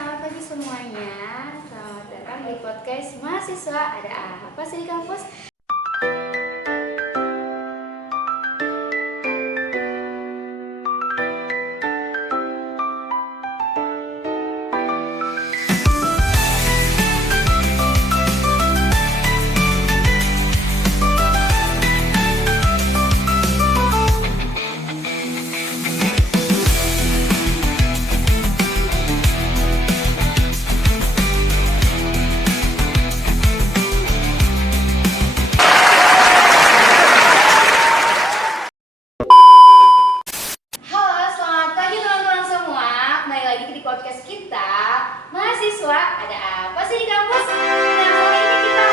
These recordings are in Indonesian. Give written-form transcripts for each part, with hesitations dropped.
selamat pagi semuanya. Selamat datang di podcast mahasiswa. Ada apa sih di kampus? Podcast kita mahasiswa ada apa sih di kampus? Nah, kali ini kita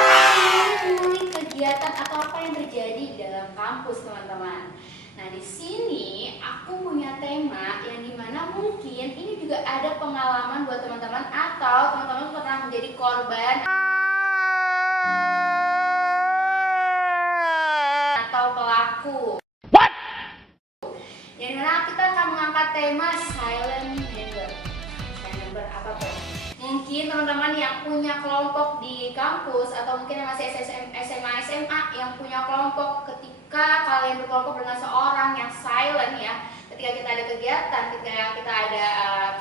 ngulik kegiatan atau apa yang terjadi di dalam kampus, teman-teman. Nah, di sini aku punya tema yang dimana mungkin ini juga ada pengalaman buat teman-teman atau teman-teman pernah menjadi korban atau pelaku. Yang dimana kita akan mengangkat tema silent member. Apapun. Mungkin teman-teman yang punya kelompok di kampus atau mungkin yang masih SMA yang punya kelompok, ketika kalian berkelompok dengan seorang yang silent ya, ketika kita ada kegiatan, ketika kita ada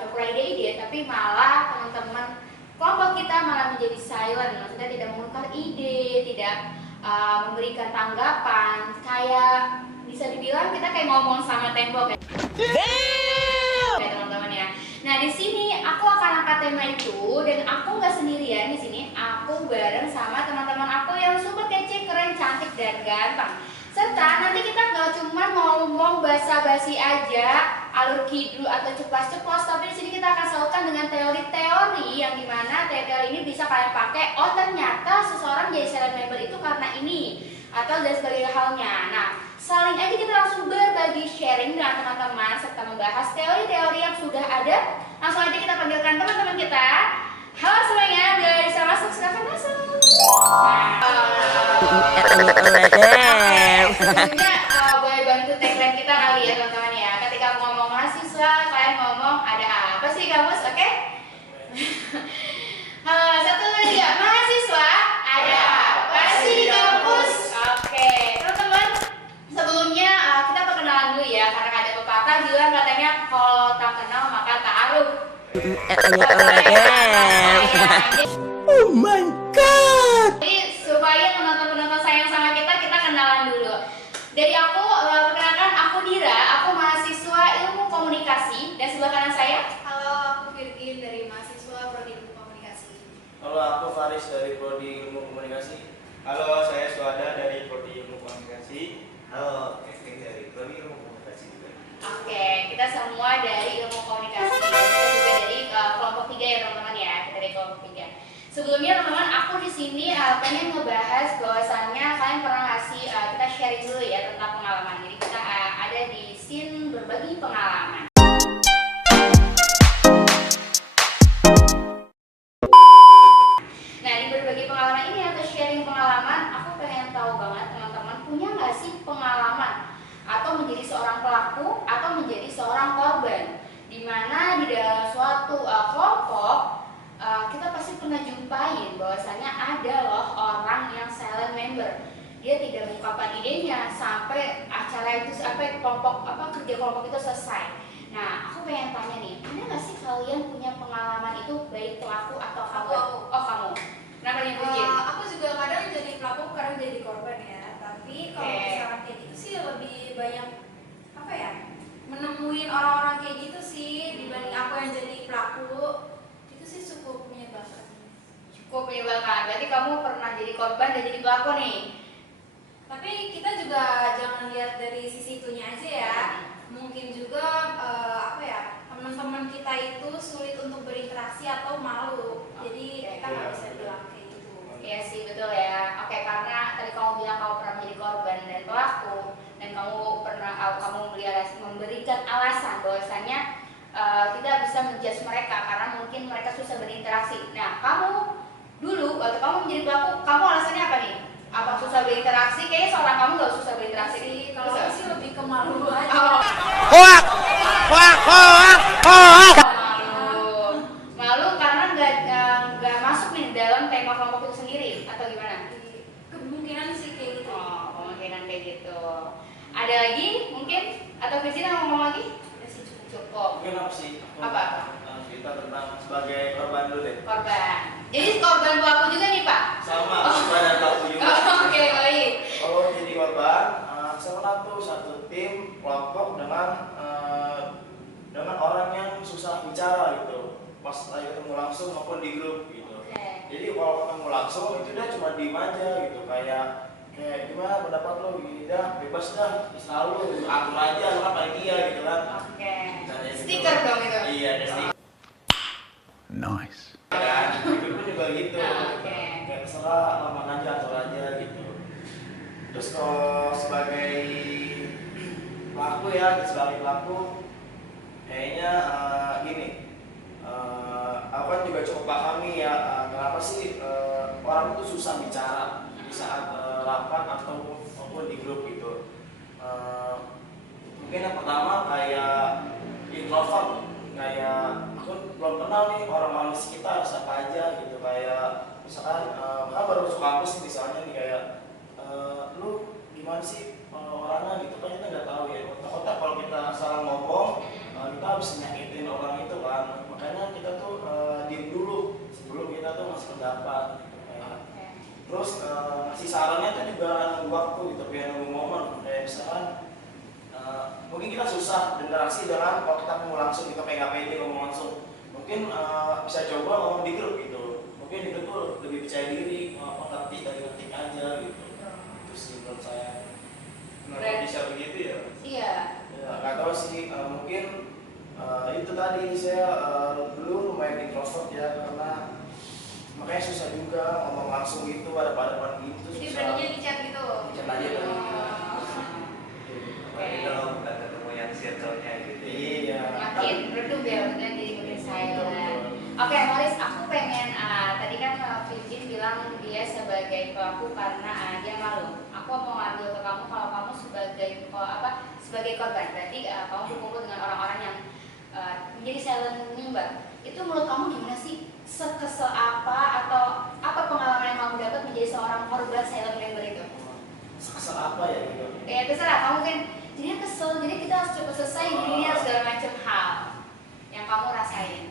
coba ide, tapi malah teman-teman kelompok kita malah menjadi silent, maksudnya tidak mengungkapkan ide, tidak memberikan tanggapan, kayak bisa dibilang kita kayak ngomong sama tembok ya. Teman-teman ya. Nah, di sini aku akan angkat tema itu dan aku nggak sendirian di sini. Aku bareng sama teman-teman aku yang super kece, keren, cantik dan ganteng. Serta nanti kita nggak cuma ngomong basa-basi aja, alur kidul atau ceplas-ceplos, tapi di sini kita akan salurkan dengan teori-teori yang dimana teori ini bisa kalian pakai. Oh, ternyata seseorang jadi silent member itu karena ini atau dan sebagainya halnya. Nah, saling aja kita langsung berbagi sharing dengan teman-teman serta membahas teori-teori yang sudah ada. Langsung aja kita panggilkan teman-teman kita. Halo semuanya, udah bisa masuk, silahkan masuk. Sebelumnya boleh bantu tagline kita kali ya teman-teman ya. Ketika ngomong mahasiswa, kalian ngomong ada apa sih kampus, oke? Satu lagi ya, mahasiswa ada apa sih di kampus? Oke, teman-teman. Sebelumnya kita perkenalan dulu ya, karena ada pepatah bilang katanya kalau tak kenal maka tak aruf. Oh my god. Jadi supaya penonton-penonton sayang sama kita kenalan dulu. Dari aku perkenalkan, aku Dira, aku mahasiswa ilmu komunikasi, dan sebelah kanan saya. Halo, aku Virgin dari mahasiswa Prodi Ilmu Komunikasi. Halo, aku Faris dari Prodi Ilmu Komunikasi. Halo, saya Suada dari Prodi Ilmu Komunikasi. Halo, Kevin dari Prodi Ilmu Komunikasi juga. Oke, kita semua dari ilmu komunikasi. Kita juga dari kelompok 3 ya teman-teman ya. Kita dari kelompok 3. Sebelumnya teman-teman, aku di sini pengen ngebahas bahwasannya kalian pernah ngasih kita sharing dulu ya tentang pengalaman. Jadi kita ada di scene berbagi pengalaman. Nah, di berbagi pengalaman ini atau sharing pengalaman, aku pengen tahu banget teman-teman punya nggak sih pengalaman atau menjadi seorang pelaku atau menjadi seorang korban, dimana di dalam suatu kelompok kita pasti pernah jumpain bahwasannya ada loh orang yang silent member. Dia tidak mengungkapkan idenya sampai acara itu, sampai kelompok kerja kelompok itu selesai. Nah, aku pengen tanya nih, ada nggak sih kalian punya pengalaman itu baik pelaku atau korban? Oh, kamu. Kenapa nih Virgin? Aku juga kadang jadi pelaku, kadang jadi korban ya. Tapi kalau misalkan kayak gitu sih lebih banyak apa ya? Menemuin orang-orang kayak gitu sih dibanding aku yang jadi pelaku. Itu sih cukup menyebalkan. Cukup menyebalkan. Berarti kamu pernah jadi korban dan jadi pelaku nih. Tapi kita juga jangan lihat dari sisi itunya aja ya. Mungkin juga teman-teman kita itu sulit untuk berinteraksi atau malu. Jadi kita nggak bisa bilang kayak gitu. Iya sih, betul ya. Oke, karena tadi kamu bilang kamu pernah menjadi korban dan pelaku, dan kamu pernah memberikan alasan bahwasannya tidak bisa menjudge mereka karena mungkin mereka susah berinteraksi. Nah, kamu dulu waktu kamu menjadi pelaku, kamu alasannya apa nih? Apa susah berinteraksi? Kayaknya seorang kamu nggak susah berinteraksi. Kalau aku sih lebih ke malu aja. Malu cerita tentang sebagai korban dulu deh. Korban. Jadi korban pelaku juga nih Pak? Sama, korban dan pelaku juga. Oke, baik. Kalau jadi korban, saya pernah tuh satu tim kelompok dengan orang yang susah bicara gitu. Pas lagi ketemu langsung maupun di grup gitu. Oke. Jadi kalau ketemu langsung itu dia cuma diem aja gitu, kayak gimana pendapat lo gini dah, bebas dah, selalu atur aja, lo kan panitia gitu kan. Oke. Caranya gitu. Stiker dong itu. Iya, ada stiker Nice. kan, itu pun juga gitu. Oke. Kayak terserah, aman aja, atur aja gitu. Terus kalau sebagai pelaku ya, sebagai pelaku, kayaknya gini. Aku kan juga cukup pahami ya kenapa sih orang itu susah bicara di saat rapat atau maupun di grup gitu. Mungkin yang pertama kayak introvert, kayak aku belum kenal nih orang-orang di sekitar siapa aja gitu, kayak misalkan kan baru masuk kampus misalnya nih kayak lu gimana sih orangnya gitu kan, kita nggak tahu ya, otak-otak kalau kita salah ngomong kita harus nyakitin orang itu kan, makanya kita tuh diem dulu sebelum kita tuh ngasih pendapat gitu, kayak. Terus ngasih sarannya tuh juga nunggu waktu gitu, kayak nunggu momen, kayak misalkan mungkin kita susah berinteraksi dengan kalau kita mau langsung kita kayak nggak pede ngomong langsung, mungkin bisa coba ngomong di grup gitu, mungkin di grup tuh lebih percaya diri, ngerti dari ngetik aja gitu. Itu sih menurut saya. Kenapa bisa begitu ya? Iya. Ya, nggak tahu sih, mungkin itu tadi saya dulu lumayan introvert ya, karena makanya susah juga ngomong langsung gitu pada gitu. Jadi susah. beraninya di chat gitu. Di chat aja kan. Apalagi kalau bukan ketemu yang circle-nya gitu. Iya. Makin redup ya, maksudnya jadi makin silent. Betul. Oke, Moris, aku pengen tadi kan Virgin bilang dia sebagai pelaku karena dia malu. Aku mau ngambil ke kamu kalau kamu sebagai sebagai korban. Berarti kamu berkumpul dengan orang-orang yang menjadi silent member. Itu menurut kamu gimana sih? Sekesel apa atau apa pengalaman yang kamu dapat menjadi seorang korban silent member itu? Sekesel apa ya gitu? Ya terserah, kamu kan jadinya kesel, jadi kita harus cepat selesai gini segala macam hal yang kamu rasain.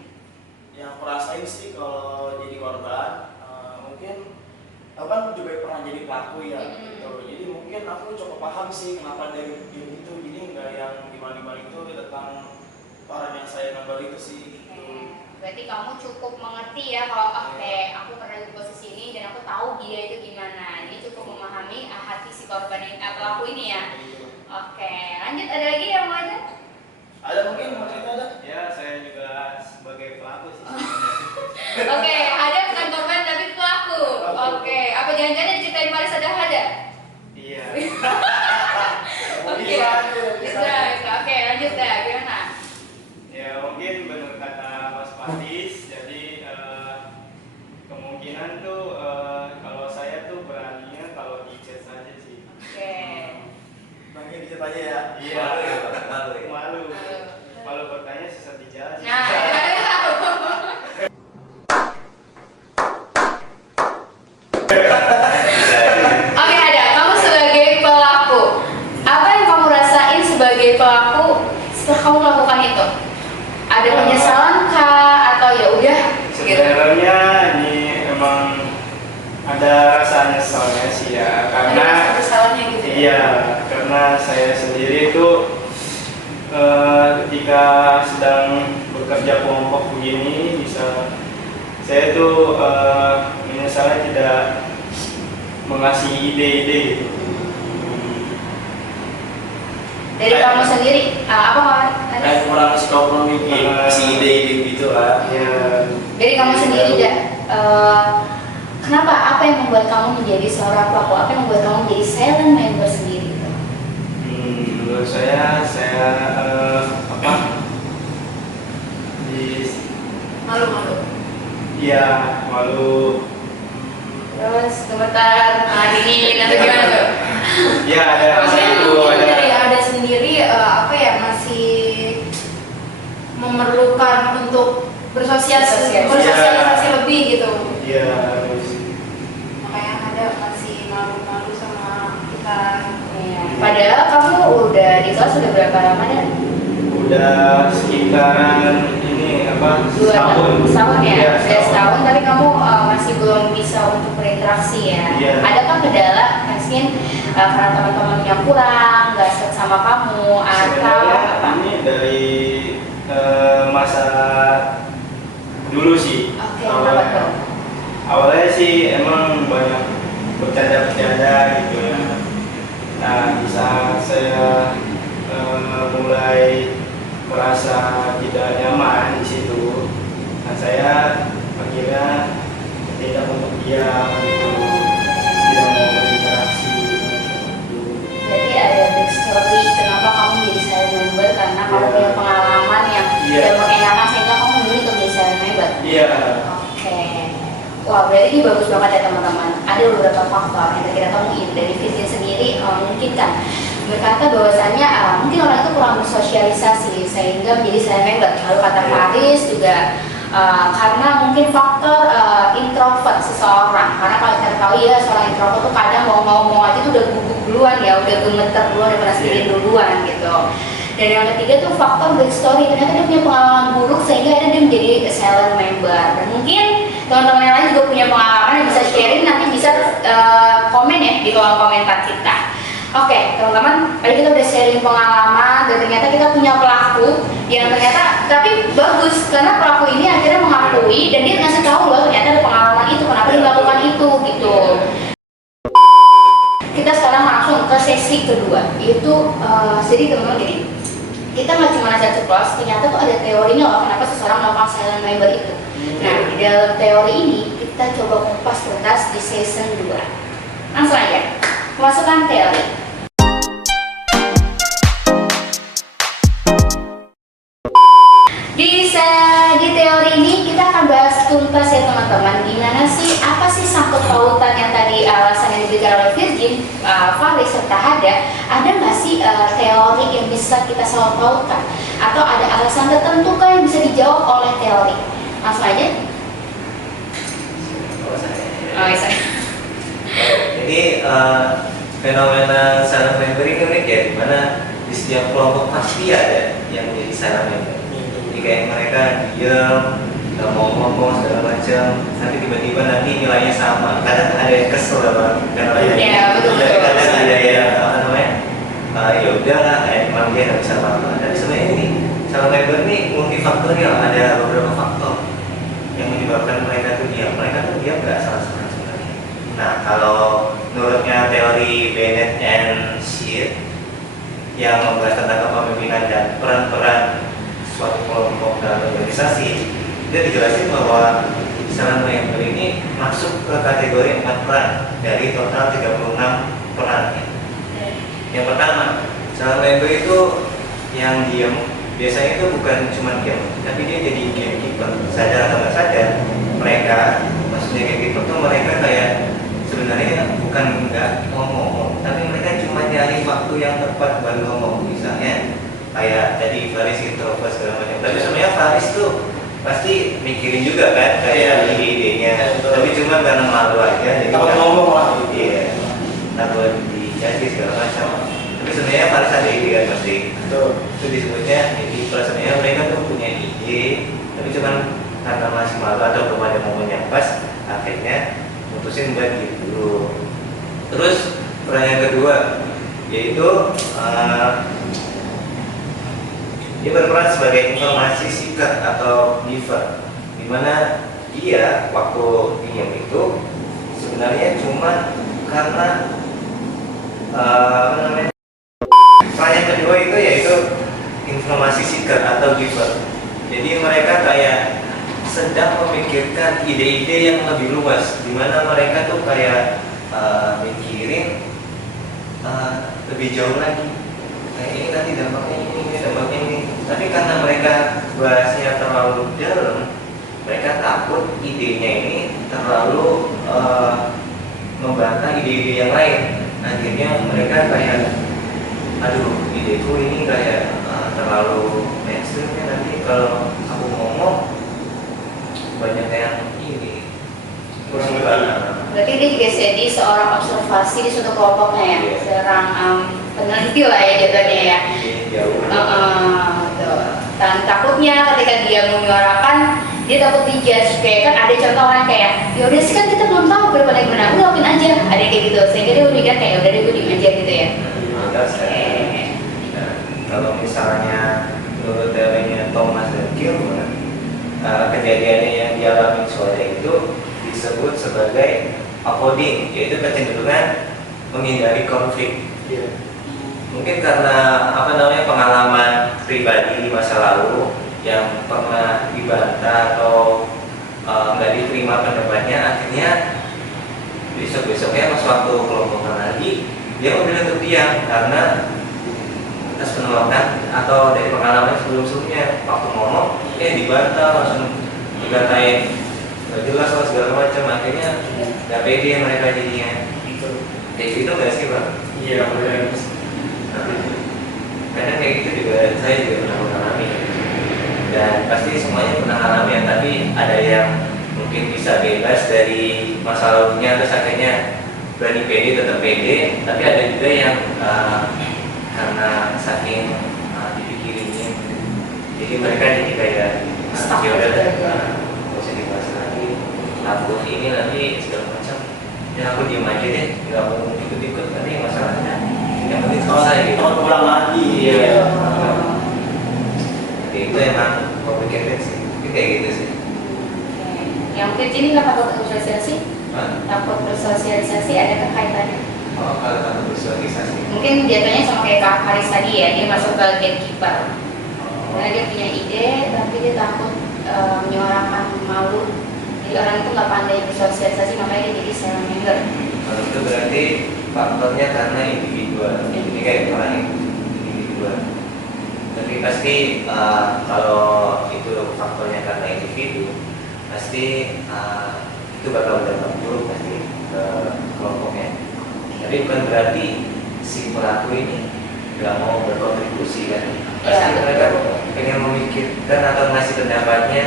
Yang aku rasain sih kalau jadi korban, mungkin aku kan juga pernah jadi pelaku ya gitu. Jadi mungkin aku cukup paham sih kenapa dia gitu, jadi nggak yang gimana-gimana itu tentang orang yang saya gambar itu sih gitu. Berarti kamu cukup mengerti ya kalau oke, aku pernah di posisi ini dan aku tahu dia itu gimana. Jadi cukup memahami hati si korban yang pelaku ini ya. Gitu. Oke, lanjut, ada lagi yang mau ada? Ada mungkin mau cerita ada? Ya, saya juga sebagai pelaku sih. Oke, ada bukan korban tapi pelaku. Oke, apa jangan-jangan yang diceritain Maris ada? Iya. Oke, bisa. Oke, lanjut deh, gimana? Ya, mungkin benar kata Mas Patis, jadi kemungkinan tuh kalau saya tuh beraninya kalau di chat saja sih. Oke. Bangnya di chat aja ya? Iya. Malu ya? Malu. Malu bertanya susah dijawab. Nah, ya. Oke, ada. Kamu sebagai pelaku, apa yang kamu rasain sebagai pelaku setelah kamu melakukan itu? Ada penyesalan kah atau ya udah gitu? Sebenarnya ini emang ada rasa nyesalnya sih ya, karena Ada penyesalannya gitu ya? iya, karena saya sendiri itu ketika sedang bekerja kelompok begini saya tuh menyesalnya tidak mengasih ide-ide gitu. Dari kamu sendiri, apa kawan? Kayak kurang suka mikir, si ide gitu kan? Ya, Dari kamu sendiri ya, kenapa? Apa yang membuat kamu menjadi seorang pelaku? Apa yang membuat kamu menjadi silent member sendiri? menurut saya apa? Malu-malu. Iya, malu. Terus gemetar, dingin atau gimana tuh? Ya ada Maksudnya itu mungkin ada. dari ada sendiri apa ya, masih memerlukan untuk bersosialisasi lebih gitu. Iya. Makanya ada masih malu-malu sama kita. Iya. Padahal kamu udah di kelas udah berapa lama dan? Udah sekitaran ini apa? Setahun ya? Iya, Sudah setahun tapi kamu masih belum bisa untuk berinteraksi ya? Iya. Adakah kendala mungkin karena teman-teman yang kurang, nggak set sama kamu, atau Sebenarnya apa? ini dari masa dulu sih. Oke, kenapa tuh? Awalnya sih emang banyak bercanda-bercanda gitu ya. Nah, di saat saya mulai merasa tidak nyaman di situ, nah saya akhirnya tidak untuk diam gitu, tidak mau berinteraksi gitu. Berarti ada backstory kenapa kamu jadi silent member, karena kamu Iya. punya pengalaman yang Iya. tidak mengenakan sehingga kamu memilih untuk jadi silent member. Iya. Oke. Wah, berarti ini bagus banget ya teman-teman. Ada beberapa faktor yang kita temuin dari Virgin sendiri mungkin kan berkata bahwasannya mungkin orang itu kurang bersosialisasi sehingga menjadi silent member. Lalu kata Iya. Faris juga karena mungkin faktor introvert seseorang. Karena kalau kita tahu ya seorang introvert tuh kadang mau ngomong aja tuh udah gugup duluan ya, udah gemeter duluan, udah pernah sendiri duluan gitu. Dan yang ketiga tuh faktor backstory, ternyata dia punya pengalaman buruk sehingga akhirnya dia menjadi silent member. Dan mungkin teman-teman yang lain juga punya pengalaman yang bisa sharing, nanti bisa komen ya di kolom komentar kita. Oke teman-teman, tadi kita udah sharing pengalaman dan ternyata kita punya pelaku yang ternyata tapi bagus karena pelaku ini akhirnya mengakui dan dia ngasih tahu loh ternyata ada pengalaman itu, kenapa dia melakukan itu gitu. Kita sekarang langsung ke sesi kedua, yaitu jadi teman-teman gini, kita nggak cuma aja ceplos, ternyata tuh ada teorinya loh kenapa seseorang melakukan silent member itu. Nah di dalam teori ini kita coba kupas tuntas di season 2. Langsung aja, masukkan teori. Di teori ini kita akan bahas tuntas ya teman-teman, gimana sih, apa sih sangkut pautan yang tadi alasan yang diberikan oleh Virgin, Faris serta ada nggak sih teori yang bisa kita sangkut pautkan atau ada alasan tertentu kan yang bisa dijawab oleh teori? Langsung aja. Oh, bisa. Jadi fenomena silent member ini unik ya, dimana di setiap kelompok pasti ada yang menjadi silent member. Jadi kayak mereka diam, nggak mau ngomong segala macam, tapi tiba-tiba nanti nilainya sama. Kadang ada yang kesel sama karena Iya, betul. kadang ada yang apa namanya, ya udahlah, emang dia nggak bisa apa-apa. Tapi sebenarnya ini silent member ini multifaktorial, ada beberapa faktor yang menyebabkan mereka tuh diam. Mereka tuh diam nggak salah-salah sebenarnya. Nah, kalau menurutnya teori Bennett and Shear yang membahas tentang kepemimpinan dan peran-peran suatu kelompok dalam organisasi, dia dijelasin bahwa silent member ini masuk ke kategori 4 peran dari total 36 peran. Yang pertama, silent member itu yang diam. Biasanya itu bukan cuma diam, tapi dia jadi gatekeeper. Sadar atau nggak sadar, mereka, maksudnya gatekeeper tuh mereka kayak sebenarnya bukan nggak ngomong, tapi mereka cuma nyari waktu yang tepat baru ngomong. Misalnya kayak tadi Faris introvert segala macam, tapi sebenarnya Faris tuh pasti mikirin juga kan kayak ide-idenya, tapi cuma karena malu aja jadi Takut nggak- ngomong lah. Iya, takut dicaci segala macam. Tapi sebenarnya Faris ada ide kan pasti. Itu disebutnya jadi sebenarnya mereka tuh punya ide, tapi cuma karena masih malu atau belum ada momen yang pas, akhirnya mutusin buat gitu. Terus peran yang kedua yaitu dia berperan sebagai informasi seeker atau giver, dimana dia waktu diam itu sebenarnya cuma karena apa namanya, peran yang kedua itu yaitu informasi seeker atau giver. Jadi mereka kayak sedang memikirkan ide-ide yang lebih luas, dimana mereka tuh kayak mikirin lebih jauh lagi. Kayak ini nanti dampaknya ini dampaknya ini. Tapi karena mereka bahasnya terlalu dalam, mereka takut idenya ini terlalu membantah ide-ide yang lain. Akhirnya mereka kayak, aduh, ideku ini kayak terlalu mainstream ya, nanti kalau aku ngomong banyak yang ini kurang lebih. Berarti dia juga jadi seorang observasi di suatu kelompoknya ya, seorang peneliti lah ya jatuhnya ya. Jauh. Betul. Dan takutnya ketika dia menyuarakan, dia takut dijudge. Kayak kan ada contoh orang kayak, ya udah sih kan kita belum tahu berapa yang benar, udah lakuin aja. Ada kayak gitu, sehingga dia berpikir kayak udah deh gue diem aja gitu ya. Nah, kalau misalnya menurut teorinya Thomas dan Gilman, kejadiannya yang dialami sore itu disebut sebagai avoiding, yaitu kecenderungan menghindari konflik. Mungkin karena pengalaman pribadi di masa lalu yang pernah dibantah atau nggak diterima pendapatnya, akhirnya besok-besoknya pas waktu kelompokan lagi dia memilih untuk diam karena atas penolakan atau dari pengalaman sebelum-sebelumnya waktu ngomong dibantah, langsung dikatain nggak jelas lah segala macam, akhirnya nggak pede mereka jadinya. Kayak gitu nggak sih Bang? Iya, benar. Kadang kayak gitu juga saya juga pernah mengalami, dan pasti semuanya pernah mengalami ya, tapi ada yang mungkin bisa bebas dari masa lalunya terus akhirnya berani pede, tetap pede, tapi ada juga yang karena saking dipikirinnya jadi mereka jadi kayak ya udah nggak usah dibahas lagi, takut ini nanti segala macam, ya aku diem aja deh, nggak mau ikut-ikut, nanti masalahnya yang penting selesai gitu. Kalau pulang lagi. Iya. Jadi itu emang complicated sih, tapi kayak gitu sih. Yang mungkin ini nggak takut bersosialisasi, takut bersosialisasi ada kaitannya. Oh, kalau kata bersosialisasi. Mungkin jatuhnya sama kayak Kak Haris tadi ya, dia masuk ke gatekeeper. Karena dia punya ide, tapi dia takut menyuarakan, malu. Jadi orang itu nggak pandai bersosialisasi, makanya dia jadi silent member. Kalau itu berarti faktornya karena individual, ini kayak orang individual. Tapi pasti kalau itu faktornya karena individu, pasti itu bakal berdampak buruk pasti ke kelompoknya. Tapi bukan berarti si pelaku ini nggak mau berkontribusi kan? Pasti Ya, mereka pengen memikirkan atau ngasih pendapatnya,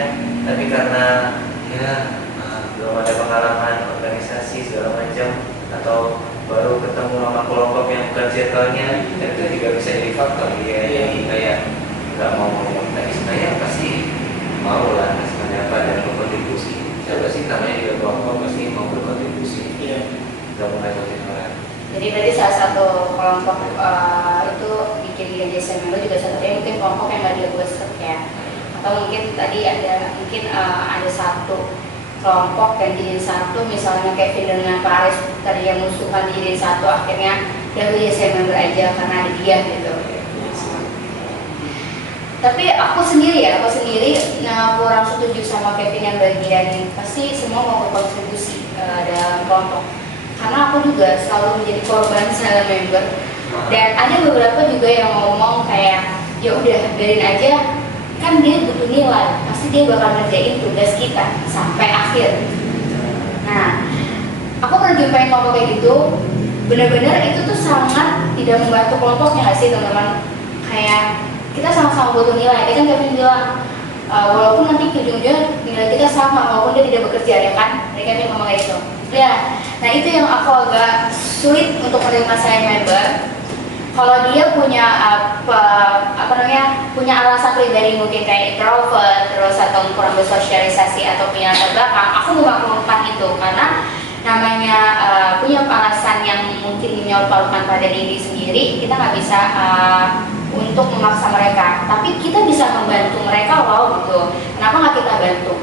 tapi karena ya belum ada pengalaman organisasi segala macam atau baru ketemu sama kelompok yang bukan circle-nya, dan itu juga bisa jadi faktor dia jadi kayak nggak mau ngomong. Tapi sebenarnya pasti mau lah ngasih pendapat dan berkontribusi. Siapa sih namanya juga kelompok pasti mau berkontribusi. Nggak mau ngikutin orang. Jadi berarti salah satu kelompok itu bikin dia jadi member juga satunya mungkin kelompok yang nggak dia bosan ya. Atau mungkin tadi ada satu kelompok yang jadi satu, misalnya Kevin dengan Pak Aris tadi yang musuhan jadi satu, akhirnya ya gue jadi member aja karena ada dia gitu. Tapi aku sendiri kurang setuju sama Kevin yang bagian pasti semua mau berkontribusi dalam kelompok, karena aku juga selalu menjadi korban silent member, dan ada beberapa juga yang ngomong kayak ya udah biarin aja, kan dia butuh nilai, pasti dia bakal ngerjain tugas kita sampai akhir. Nah, aku pernah jumpain kelompok kayak gitu, benar-benar itu tuh sangat tidak membantu kelompoknya nggak sih teman-teman? Kayak kita sama-sama butuh nilai, kan Kevin bilang walaupun nanti ujung-ujungnya nilai kita sama, walaupun dia tidak bekerja ya kan, mereka yang ngomong kayak gitu. Ya, nah itu yang aku agak sulit untuk menerima silent member. Kalau dia punya punya alasan pribadi mungkin kayak introvert terus atau kurang bersosialisasi atau punya latar belakang, aku memaklumkan itu, karena namanya punya alasan yang mungkin menyorbankan pada diri sendiri, kita nggak bisa untuk memaksa mereka, tapi kita bisa membantu mereka loh gitu. Kenapa nggak kita bantu?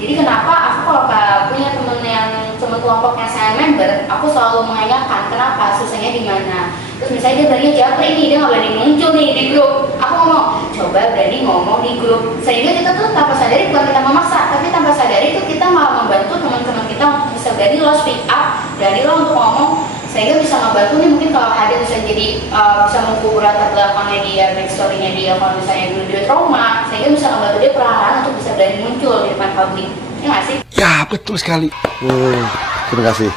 Jadi kenapa aku kalau punya temen kelompoknya silent member, aku selalu menanyakan kenapa, susahnya di mana. Terus misalnya dia berani japri nih, dia nggak berani muncul nih di grup, aku ngomong coba berani ngomong di grup, sehingga kita tuh tanpa sadari, bukan kita memaksa, tapi tanpa sadari itu kita malah membantu teman-teman kita untuk bisa berani lo speak up, berani lo untuk ngomong, sehingga bisa ngebantu nih. Mungkin kalau ada bisa jadi bisa mengkubur latar belakangnya dia, backstory-nya dia, kalau misalnya dulu dia trauma, sehingga bisa ngebantu dia perlahan untuk bisa berani muncul di depan publik, ya nggak sih? Ya, betul sekali. Terima kasih.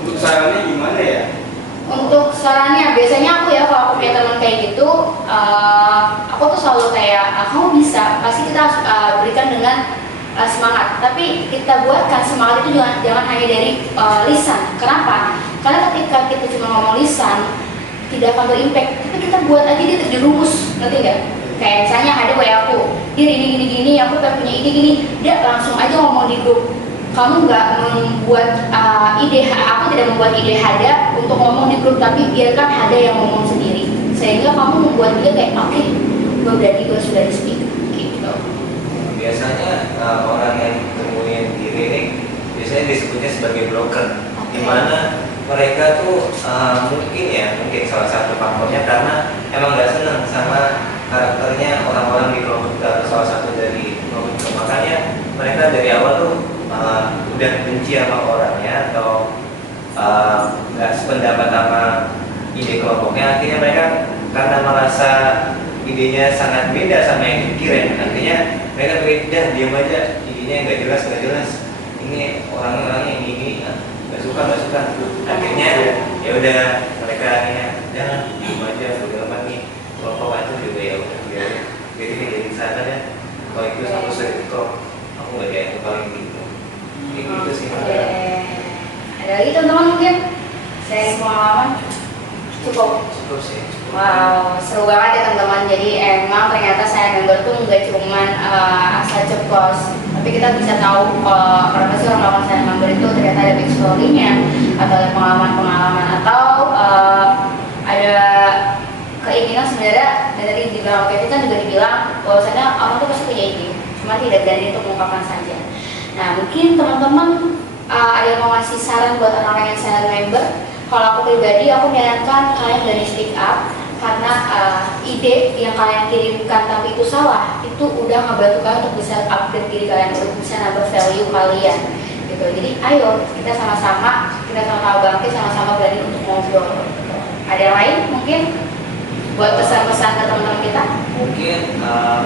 Untuk sarannya gimana ya? Untuk sarannya, biasanya aku ya kalau aku punya teman kayak gitu, aku tuh selalu kayak kamu bisa, pasti kita harus berikan dengan semangat. Tapi kita buatkan semangat itu jangan hanya dari lisan. Kenapa? Karena ketika kita cuma ngomong lisan tidak akan berimpact. Tapi kita buat aja dia terjerumus, ngerti nggak? Kayak misalnya ada WA aku, Dir ini gini, aku pengen punya ide gini, dia langsung aja ngomong di grup. Kamu nggak membuat ide, aku tidak membuat ide Hada untuk ngomong di grup, tapi biarkan Hada yang ngomong sendiri. Sehingga kamu membuat dia kayak oke, gue berani, gue sudah di speak gitu. Biasanya orang yang temuin diri ini biasanya disebutnya sebagai broker, di mana mereka tuh mungkin salah satu faktornya karena emang nggak senang sama karakternya orang-orang di kelompok kita atau salah satu dari kelompok kita. Makanya mereka dari awal tuh udah benci sama orangnya atau nggak sependapat sama ide kelompoknya. Akhirnya mereka karena merasa idenya sangat beda sama yang dipikirin, akhirnya mereka udah diam aja, idenya nggak jelas, ini orang-orangnya ini nggak suka. Akhirnya ya udah mereka akhirnya jangan diam aja, udah lama nih kelompok itu juga ya udah jadi sana ya. Kalau itu sama saya kok aku nggak kayak itu paling gitu. Gitu sih. Ada lagi teman-teman mungkin saya pengalaman cukup sih. wow, seru banget ya teman-teman. Jadi emang ternyata saya member tuh nggak cuman asal ceplos, tapi kita bisa tahu kenapa sih orang melakukan saya member itu ternyata ada backstory-nya atau ada pengalaman-pengalaman atau ada keinginan sebenarnya. Dan tadi di belakang Kevin kan juga dibilang bahwasanya orang tuh pasti punya ide, cuma tidak berani untuk mengungkapkan saja. Nah mungkin teman-teman ada yang mau ngasih saran buat orang-orang yang silent member. Kalau aku pribadi, aku menyarankan kalian dari speak up karena ide yang kalian kirimkan tapi itu salah, itu udah ngebantu kalian untuk bisa upgrade diri kalian, untuk bisa nambah value kalian gitu. Jadi ayo kita sama-sama bangkit, sama-sama berani untuk ngobrol. Ada yang lain mungkin buat pesan-pesan ke teman-teman kita? Mungkin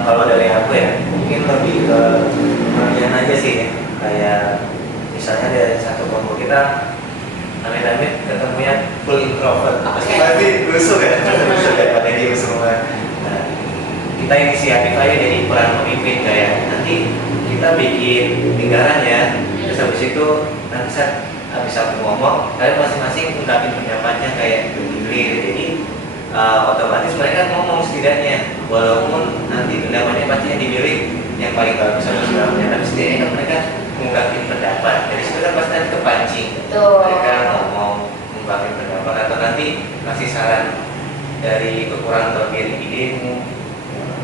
kalau dari aku ya, mungkin lebih ke pengertian aja sih ya. Kayak misalnya dari satu kelompok kita amit-amit ketemunya full introvert. Pasti berarti busuk ya, pakai dia semua. Nah, kita inisiatif aja jadi peran pemimpin, kayak nanti kita bikin lingkaran ya. Terus habis itu nanti saat habis aku ngomong, kalian masing-masing ungkapin pendapatnya kayak begini. Jadi otomatis mereka ngomong setidaknya, walaupun nanti pendapatnya pasti yang dipilih yang paling bagus atau sebenarnya, tapi setidaknya kan mereka mengungkapin pendapat. Jadi itu kan pasti nanti kepancing. Mereka ngomong mengungkapin pendapat atau nanti kasih saran dari kekurangan kelebihan idemu.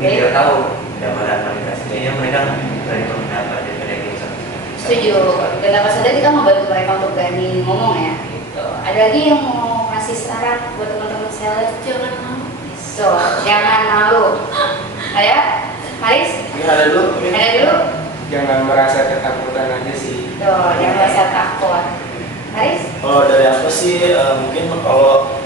Biar tahu pendapatan mereka. Setidaknya mereka berani pendapat daripada yang Setuju. Dan apa saja kita membantu mereka untuk berani ngomong ya. Gitu. Ada lagi yang mau kasih saran buat teman-teman sales? Jangan malu. So, jangan malu. Ada? Haris? Ini ada dulu. Ada dulu? Jangan merasa ketakutan aja sih. Tuh, jangan merasa takut. Haris? Kalau dari aku sih mungkin kalau